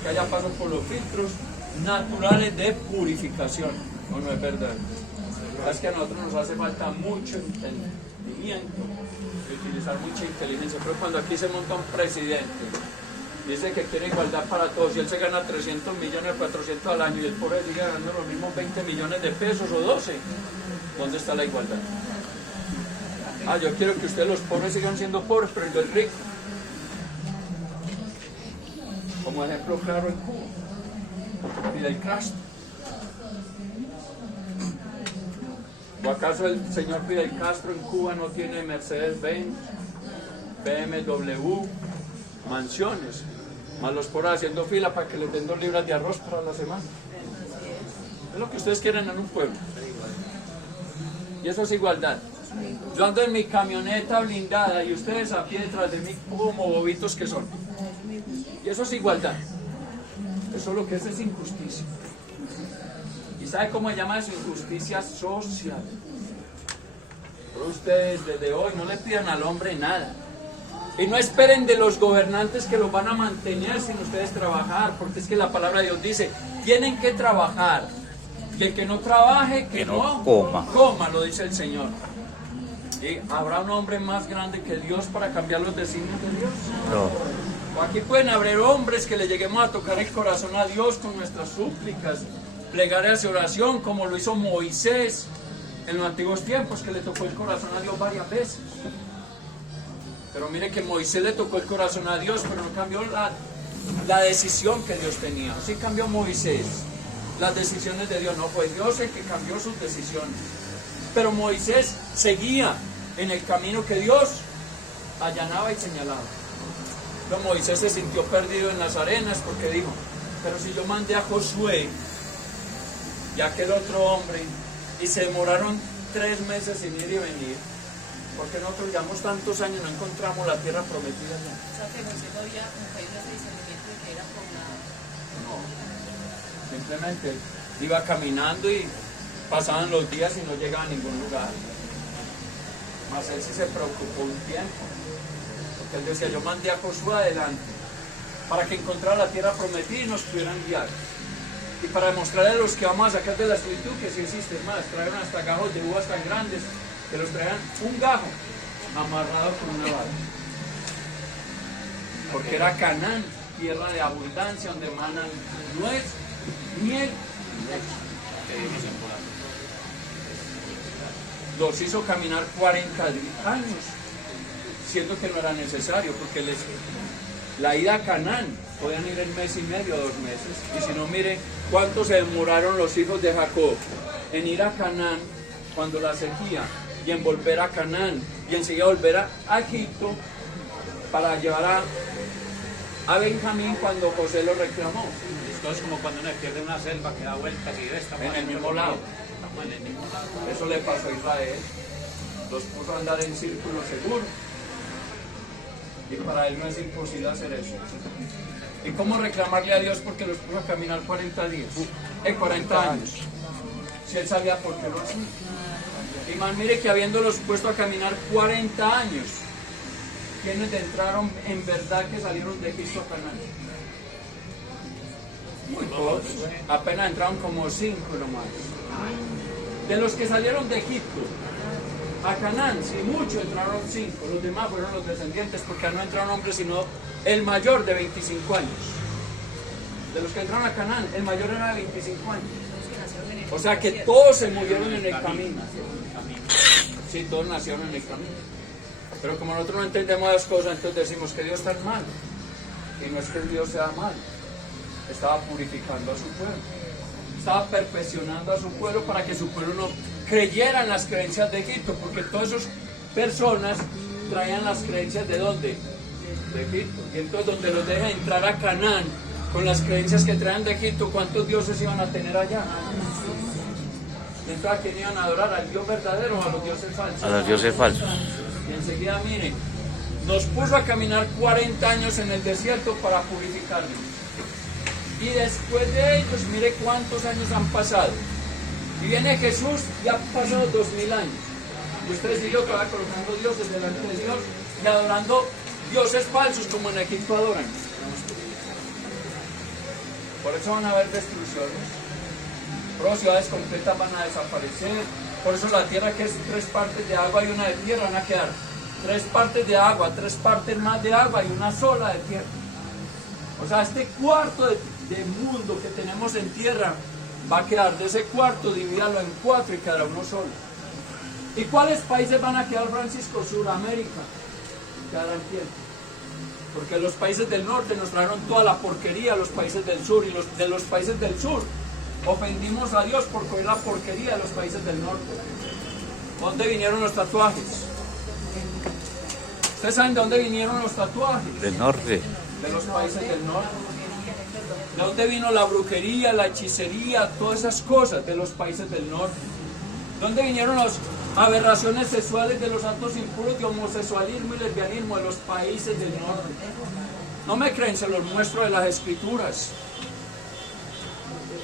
porque allá paso por los filtros naturales de purificación. ¿O no es verdad? Es que a nosotros nos hace falta mucho entendimiento y utilizar mucha inteligencia, pero cuando aquí se monta un presidente, dice que quiere igualdad para todos, y él se gana 300 millones, 400 al año, y el pobre sigue ganando los mismos 20 millones de pesos o 12, ¿dónde está la igualdad? Yo quiero que ustedes los pobres sigan siendo pobres, pero yo el rico. Como ejemplo claro en Cuba, Fidel Castro. ¿O acaso el señor Fidel Castro en Cuba no tiene Mercedes-Benz, BMW, mansiones? Más los pobres haciendo fila para que les den 2 libras de arroz para la semana. Es lo que ustedes quieren en un pueblo. Y eso es igualdad. Yo ando en mi camioneta blindada y ustedes a pie detrás de mí como bobitos que son. Y eso es igualdad. Eso lo que es injusticia. ¿Y sabe cómo se llama eso? Injusticia social. Pero ustedes desde hoy no le pidan al hombre nada. Y no esperen de los gobernantes que los van a mantener sin ustedes trabajar, porque es que la palabra de Dios dice, tienen que trabajar. Y el que no trabaje, que no coma, lo dice el Señor. ¿Y habrá un hombre más grande que Dios para cambiar los designios de Dios? No. O aquí pueden haber hombres que le lleguemos a tocar el corazón a Dios con nuestras súplicas, plegarias y oración, como lo hizo Moisés en los antiguos tiempos, que le tocó el corazón a Dios varias veces. Pero mire que Moisés le tocó el corazón a Dios, pero no cambió la decisión que Dios tenía. Sí cambió Moisés las decisiones de Dios, no fue Dios el que cambió sus decisiones. Pero Moisés seguía en el camino que Dios allanaba y señalaba. Pero Moisés se sintió perdido en las arenas porque dijo, pero si yo mandé a Josué y a aquel otro hombre y se demoraron 3 meses sin ir y venir, porque nosotros llevamos tantos años no encontramos la tierra prometida ya. O sea que Moisés no había como caído en ese discernimiento de que era por nada. No, simplemente iba caminando y pasaban los días y no llegaba a ningún lugar. Mas él sí se preocupó un tiempo, porque él decía, yo mandé a Josué adelante para que encontrara la tierra prometida y nos pudieran guiar. Y para demostrarle a los que vamos a sacar de la esclavitud que sí existe más, trajeron hasta gajos de uvas tan grandes que los traían un gajo amarrado con una vara. Porque era Canaán, tierra de abundancia, donde emanan nuez, miel y leche. Los hizo caminar 40 años, siendo que no era necesario, porque la ida a Canaán podían ir en 1 mes y medio, 2 meses. Y si no, mire cuánto se demoraron los hijos de Jacob en ir a Canaán cuando la sequía, y en volver a Canaán, y enseguida volver a Egipto para llevar a Benjamín cuando José lo reclamó. Esto es como cuando uno pierde una selva que da vueltas y ves, en el mismo lado. Estamos en el mismo lado. Eso le pasó a Israel. Los puso a andar en círculo seguro. Y para él no es imposible hacer eso. ¿Y cómo reclamarle a Dios porque los puso a caminar 40 días? 40 años. Si él sabía por qué lo hacía. Y más mire que habiéndolos puesto a caminar 40 años, ¿quiénes entraron en verdad que salieron de Egipto a Canaán? Muy pocos. Apenas entraron como 5 nomás. De los que salieron de Egipto a Canaán, sí, muchos entraron 5. Los demás fueron los descendientes, porque no entraron hombres sino el mayor de 25 años. De los que entraron a Canaán, el mayor era de 25 años. O sea que todos se murieron en el camino. Sí, todos nacieron en el camino. Pero como nosotros no entendemos las cosas, entonces decimos que Dios está mal. Y no es que Dios sea mal. Estaba purificando a su pueblo. Estaba perfeccionando a su pueblo para que su pueblo no creyera en las creencias de Egipto. Porque todas esas personas traían las creencias ¿de dónde? De Egipto. Y entonces donde los deja entrar a Canaán con las creencias que traían de Egipto, ¿cuántos dioses iban a tener allá? Entonces, ¿a quién iban a adorar? ¿Al Dios verdadero o a los dioses falsos? A los dioses falsos. Y enseguida, miren, nos puso a caminar 40 años en el desierto para purificarnos. Y después de ellos, mire cuántos años han pasado. Y viene Jesús y ha pasado 2000 años. Y ustedes y yo todavía colocando dioses delante de Dios y adorando dioses falsos como en Egipto adoran. Por eso van a haber destrucciones. Pero ciudades completas van a desaparecer. Por eso la tierra, que es 3 partes de agua y una de tierra, van a quedar 3 partes de agua, 3 partes más de agua y una sola de tierra. O sea, este cuarto de mundo que tenemos en tierra va a quedar de ese cuarto, divídalo en 4 y quedará uno solo. ¿Y cuáles países van a quedar, Francisco? Suramérica. Quedarán quietos. Porque los países del norte nos trajeron toda la porquería a los países del sur, y de los países del sur ofendimos a Dios por coger la porquería de los países del norte. ¿Dónde vinieron los tatuajes? ¿Ustedes saben de dónde vinieron los tatuajes? Del norte. De los países del norte. ¿De dónde vino la brujería, la hechicería, todas esas cosas? De los países del norte. ¿De dónde vinieron las aberraciones sexuales, de los actos impuros, de homosexualismo y lesbianismo? De los países del norte. No me creen, se los muestro de las escrituras.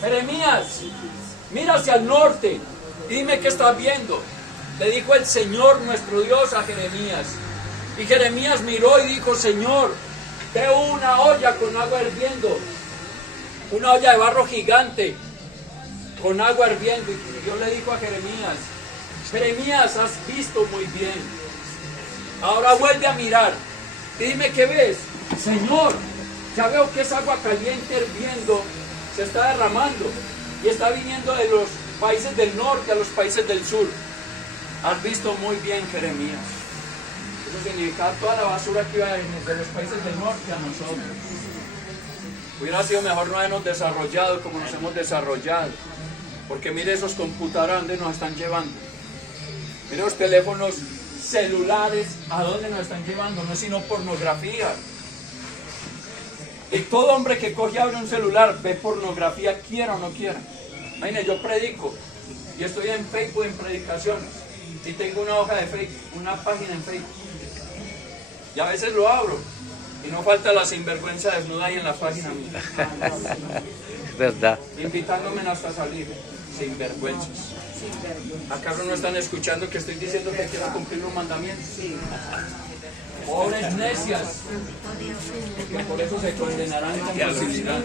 Jeremías, mira hacia el norte, dime qué estás viendo. Le dijo el Señor nuestro Dios a Jeremías. Y Jeremías miró y dijo: Señor, veo una olla con agua hirviendo, una olla de barro gigante con agua hirviendo. Y Dios le dijo a Jeremías: Jeremías, has visto muy bien, ahora vuelve a mirar, dime qué ves. Señor, ya veo que es agua caliente hirviendo, se está derramando y está viniendo de los países del norte a los países del sur. Has visto muy bien, Jeremías. Eso significa toda la basura que iba de los países del norte a nosotros. Hubiera sido mejor no habernos desarrollado como nos hemos desarrollado. Porque mire esos computadores a dónde nos están llevando. Mire los teléfonos celulares a dónde nos están llevando. No es sino pornografía. Y todo hombre que coge y abre un celular ve pornografía, quiera o no quiera. Imagínense, yo predico y estoy en Facebook en predicaciones. Y tengo una hoja de Facebook, una página en Facebook. Y a veces lo abro. Y no falta la sinvergüenza desnuda ahí en la página mía. Es verdad. Invitándome hasta salir. Sinvergüenzas. ¿Acaso no están escuchando que estoy diciendo que quiero cumplir los mandamientos? Pobres necias. Que por eso se condenarán con facilidad.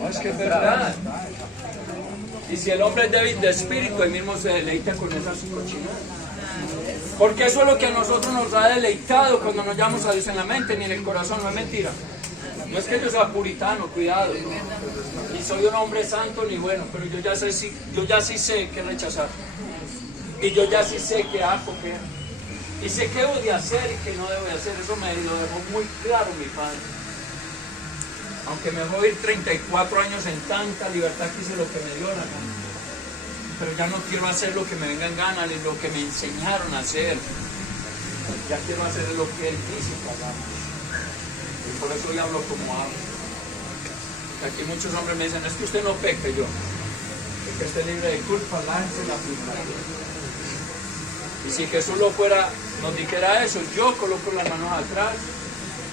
No, es que es verdad. Y si el hombre es débil de espíritu, él mismo se deleita con esas cochinadas. Porque eso es lo que a nosotros nos ha deleitado cuando nos llamamos a Dios en la mente ni en el corazón. No es mentira. No es que yo sea puritano, cuidado. Y soy un hombre santo ni bueno, pero yo ya sí sé qué rechazar. Y yo ya sí sé qué acoger. Y sé qué debo de hacer y qué no debo de hacer. Eso me lo dejó muy claro mi padre. Aunque me dejó ir 34 años en tanta libertad, que hice lo que me dio la gana. Pero ya no quiero hacer lo que me venga en gana, ni lo que me enseñaron a hacer. Ya quiero hacer lo que él dice que hagamos. Y por eso hoy hablo como hablo. Aquí muchos hombres me dicen: es que usted no peca. Yo, el que esté libre de culpa, lance la primera. Y si Jesús nos dijera eso, yo coloco las manos atrás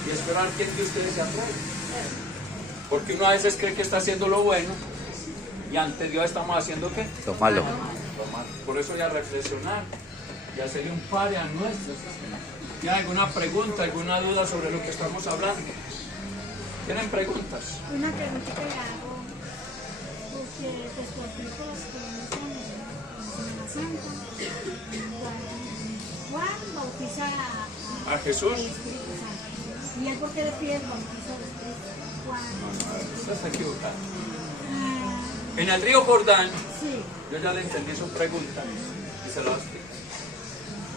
y espero a quien de ustedes se atreve. Porque uno a veces cree que está haciendo lo bueno y ante Dios estamos haciendo ¿qué? Lo malo. Lo malo. Por eso ya reflexionar y hacerle un pare a nuestros. ¿Tienen alguna pregunta, alguna duda sobre lo que estamos hablando? ¿Tienen preguntas? Una pregunta que le hago, porque pues por ejemplo en Semana Santa, Juan bautiza ¿A Jesús? al Espíritu Santo. ¿Y él por qué le pide el bautizo al Espíritu? Juan. Estás equivocado. Ah, En el río Jordán, sí. yo ya le entendí su pregunta y se la voy a explicar.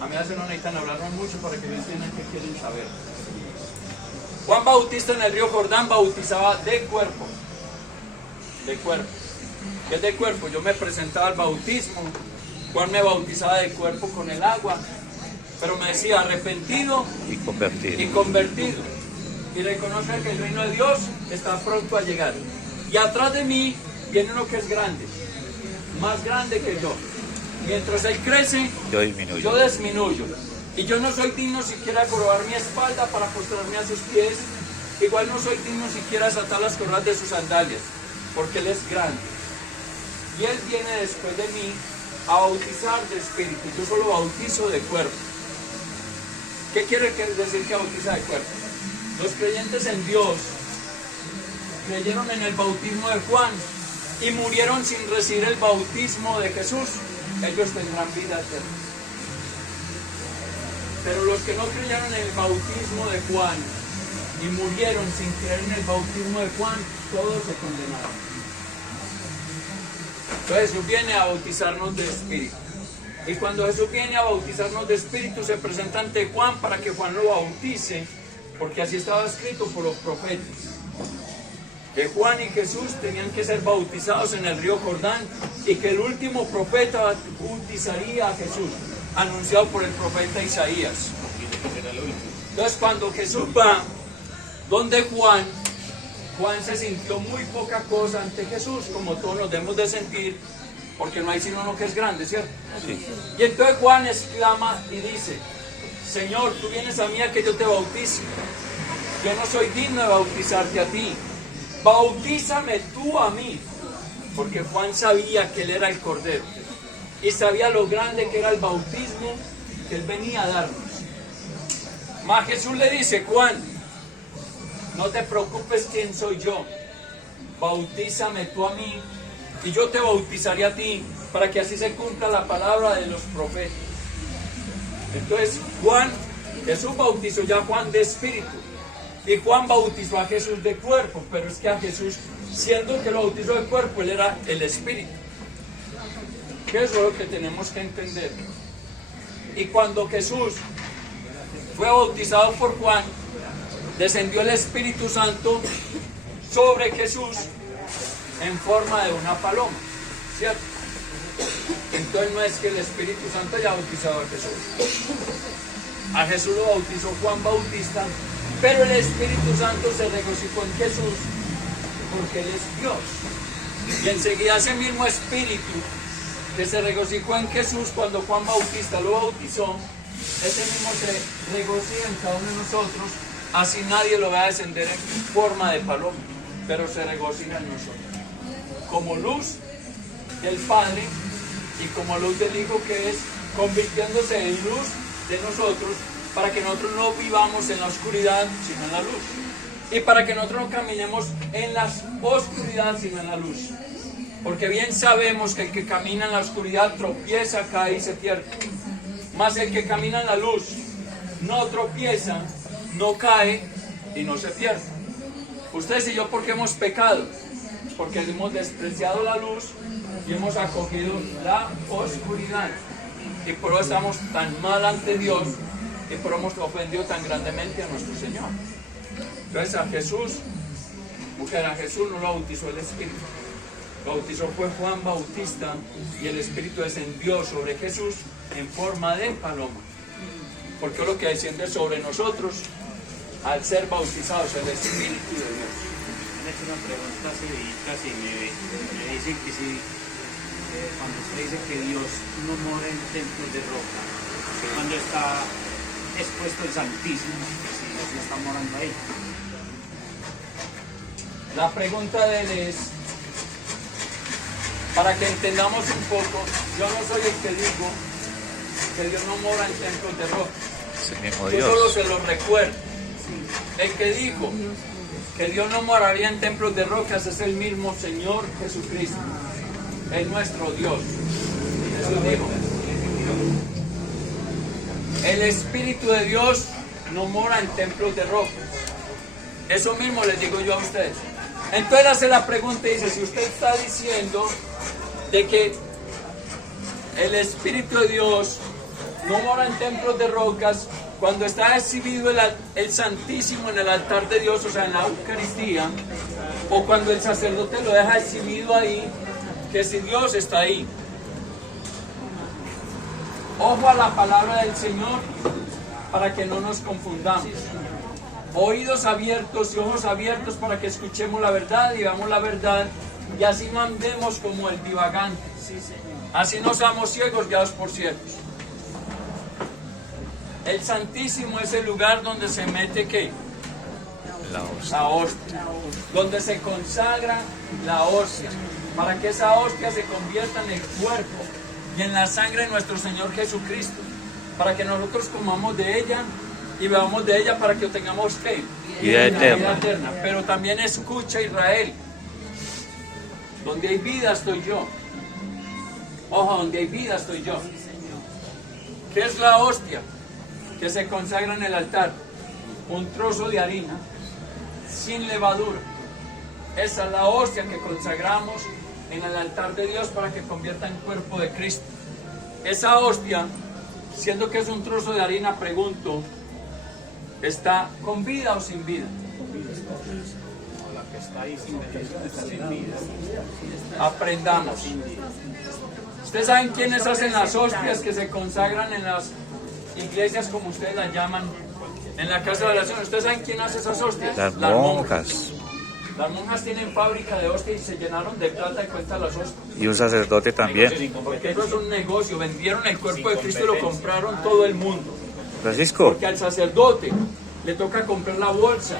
A mí a veces no necesitan hablarnos mucho para que me entiendan qué quieren saber. Juan Bautista en el río Jordán bautizaba de cuerpo. De cuerpo. ¿Qué es de cuerpo? Yo me presentaba al bautismo. Juan me bautizaba de cuerpo con el agua. Pero me decía arrepentido Y convertido. y convertido. Y reconocer que el reino de Dios está pronto a llegar. Y atrás de mí viene uno que es grande. Más grande que yo. Mientras él crece, Yo disminuyo. yo disminuyo. Y yo no soy digno siquiera de corrobar mi espalda para postrarme a sus pies. Igual no soy digno siquiera de desatar las correas de sus sandalias, porque él es grande. Y él viene después de mí a bautizar de espíritu. Yo solo bautizo de cuerpo. ¿Qué quiere decir que bautiza de cuerpo? Los creyentes en Dios creyeron en el bautismo de Juan y murieron sin recibir el bautismo de Jesús, ellos tendrán vida eterna. Pero los que no creyeron en el bautismo de Juan y murieron sin creer en el bautismo de Juan, todos se condenaron. Entonces Jesús viene a bautizarnos de Espíritu. Y cuando Jesús viene a bautizarnos de Espíritu, se presenta ante Juan para que Juan lo bautice, porque así estaba escrito por los profetas, que Juan y Jesús tenían que ser bautizados en el río Jordán y que el último profeta bautizaría a Jesús, anunciado por el profeta Isaías. Entonces cuando Jesús va donde Juan, Juan se sintió muy poca cosa ante Jesús, como todos nos debemos de sentir, porque no hay sino uno que es grande, ¿cierto? Sí. Y entonces Juan exclama y dice: Señor, tú vienes a mí a que yo te bautice. Yo no soy digno de bautizarte a ti. Bautízame tú a mí. Porque Juan sabía que él era el Cordero. Y sabía lo grande que era el bautismo que él venía a darnos. Mas Jesús le dice: Juan, no te preocupes quién soy yo. Bautízame tú a mí y yo te bautizaré a ti, para que así se cumpla la palabra de los profetas. Entonces Jesús bautizó ya a Juan de espíritu y Juan bautizó a Jesús de cuerpo, pero es que a Jesús, siendo que lo bautizó de cuerpo, él era el espíritu. Que eso es lo que tenemos que entender. Y cuando Jesús fue bautizado por Juan, descendió el Espíritu Santo sobre Jesús en forma de una paloma, ¿cierto? Entonces no es que el Espíritu Santo haya bautizado a Jesús. A Jesús lo bautizó Juan Bautista, pero el Espíritu Santo se regocijó en Jesús porque Él es Dios. Y enseguida ese mismo Espíritu que se regocijó en Jesús cuando Juan Bautista lo bautizó, ese mismo se regocija en cada uno de nosotros, así nadie lo va a descender en forma de paloma, pero se regocija en nosotros. Como luz del Padre y como luz del Hijo, que es convirtiéndose en luz de nosotros, para que nosotros no vivamos en la oscuridad, sino en la luz. Y para que nosotros no caminemos en la oscuridad, sino en la luz. Porque bien sabemos que el que camina en la oscuridad tropieza, cae y se pierde. Mas el que camina en la luz no tropieza, no cae y no se pierde. Ustedes y yo, ¿por qué hemos pecado? Porque hemos despreciado la luz y hemos acogido la oscuridad. Y por eso estamos tan mal ante Dios y por eso hemos ofendido tan grandemente a nuestro Señor. Entonces a Jesús no lo bautizó el Espíritu. Lo bautizó fue Juan Bautista y el Espíritu descendió sobre Jesús en forma de paloma. Porque lo que desciende sobre nosotros al ser bautizados el Espíritu de Dios. Me he hecho una pregunta casi me dicen que si cuando usted dice que Dios no mora en templos de roca, que cuando está expuesto el Santísimo, que si Dios no está morando ahí. La pregunta de él es, para que entendamos un poco, yo no soy el que digo que Dios no mora en templos de roca. Es el mismo Yo solo Dios. se lo recuerdo. El que dijo que Dios no moraría en templos de rocas es el mismo Señor Jesucristo, es nuestro Dios. Jesús dijo: el Espíritu de Dios no mora en templos de rocas. Eso mismo les digo yo a ustedes. Entonces hace la pregunta y dice: si usted está diciendo de que el Espíritu de Dios no mora en templos de rocas, cuando está exhibido el Santísimo en el altar de Dios, o sea, en la Eucaristía, o cuando el sacerdote lo deja exhibido ahí, que si Dios está ahí. Ojo a la palabra del Señor para que no nos confundamos. Oídos abiertos y ojos abiertos para que escuchemos la verdad y veamos la verdad, y así no andemos como el divagante. Así no seamos ciegos guiados por ciegos. El Santísimo es el lugar donde se mete ¿qué? La hostia. Donde se consagra la hostia, para que esa hostia se convierta en el cuerpo y en la sangre de nuestro Señor Jesucristo, para que nosotros comamos de ella y bebamos de ella para que tengamos ¿qué? Vida eterna. eterna. Pero también escucha, Israel, donde hay vida estoy yo. Ojo, donde hay vida estoy yo. ¿Qué es la hostia que se consagra en el altar? Un trozo de harina sin levadura. Esa es la hostia que consagramos en el altar de Dios para que convierta en cuerpo de Cristo. Esa hostia, siendo que es un trozo de harina, pregunto, ¿está con vida o sin vida? La que está ahí sin vida. Aprendamos. ¿Ustedes saben quiénes hacen las hostias que se consagran en las iglesias, como ustedes las llaman, en la casa de oración? ¿Ustedes saben quién hace esas hostias? Las monjas. Las monjas tienen fábrica de hostias y se llenaron de plata y cuenta las hostias. Y un sacerdote también. Porque eso es un negocio. Vendieron el cuerpo de Cristo y lo compraron todo el mundo. Francisco, Porque al sacerdote le toca comprar la bolsa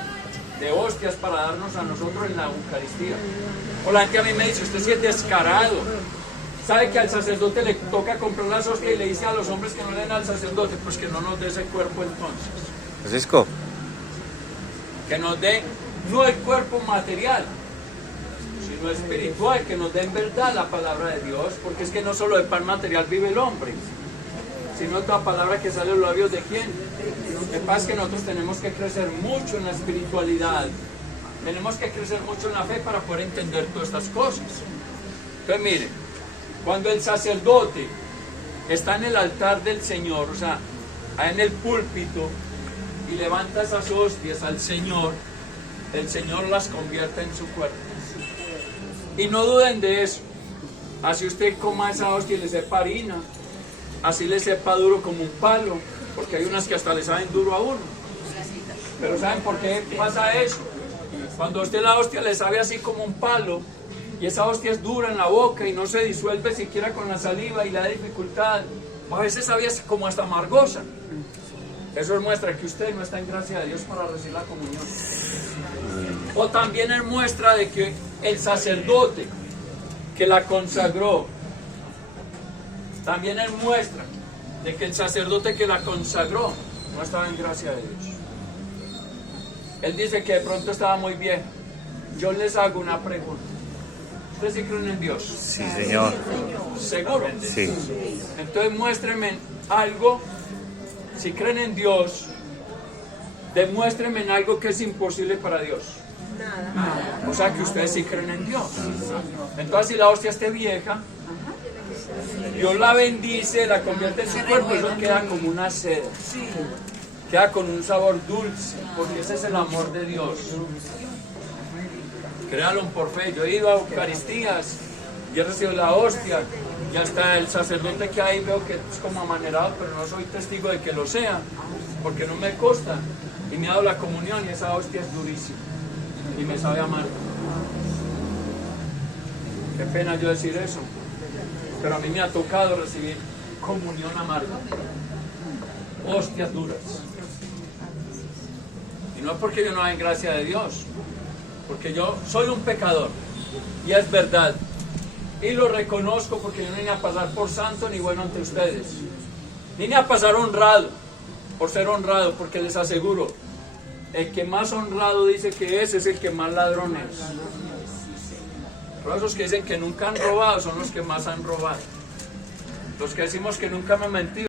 de hostias para darnos a nosotros en la Eucaristía. O la gente a mí me dice, usted sí es descarado. ¿Sabe que al sacerdote le toca comprar las hostias y le dice a los hombres que no le den al sacerdote? Pues que no nos dé ese cuerpo entonces. Francisco, Que nos dé no el cuerpo material, sino espiritual, que nos dé en verdad la palabra de Dios, porque es que no solo de pan material vive el hombre, sino toda palabra que sale de los labios de quién. Lo que pasa es que nosotros tenemos que crecer mucho en la espiritualidad, tenemos que crecer mucho en la fe para poder entender todas estas cosas. Entonces miren, cuando el sacerdote está en el altar del Señor, o sea, en el púlpito, y levanta esas hostias al Señor, el Señor las convierte en su cuerpo. Y no duden de eso. Así usted coma esa hostia y le sepa harina, así le sepa duro como un palo, porque hay unas que hasta le saben duro a uno. Pero ¿saben por qué pasa eso? Cuando a usted la hostia le sabe así como un palo, y esa hostia es dura en la boca y no se disuelve siquiera con la saliva y le da dificultad, a veces sabe como hasta amargosa. Eso muestra que usted no está en gracia de Dios para recibir la comunión. O también es muestra de que el sacerdote que la consagró, también es muestra de que el sacerdote que la consagró no estaba en gracia de Dios. Él dice que de pronto estaba muy viejo. Yo les hago una pregunta. ¿Ustedes sí creen en Dios? sí, señor. ¿Seguro? Sí. Entonces muéstrenme algo. Si creen en Dios, demuéstrenme en algo que es imposible para Dios. O sea que ustedes sí creen en Dios. Entonces si la hostia esté vieja, Dios la bendice, la convierte en su cuerpo, eso queda como una seda. Queda con un sabor dulce, porque ese es el amor de Dios. Créanlo por fe. Yo he ido a Eucaristías y he recibido la hostia, y hasta el sacerdote que hay veo que es como amanerado, pero no soy testigo de que lo sea, porque no me consta. Y me ha dado la comunión y esa hostia es durísima y me sabe amargo. Qué pena yo decir eso, pero a mí me ha tocado recibir comunión amarga, hostias duras. Y no es porque yo no haya en gracia de Dios, porque yo soy un pecador, y es verdad, y lo reconozco, porque yo no vine a pasar por santo ni bueno ante ustedes, vine a pasar honrado, por ser honrado, porque les aseguro, el que más honrado dice que es el que más ladrón es. Pero esos que dicen que nunca han robado son los que más han robado. Los que decimos que nunca me han mentido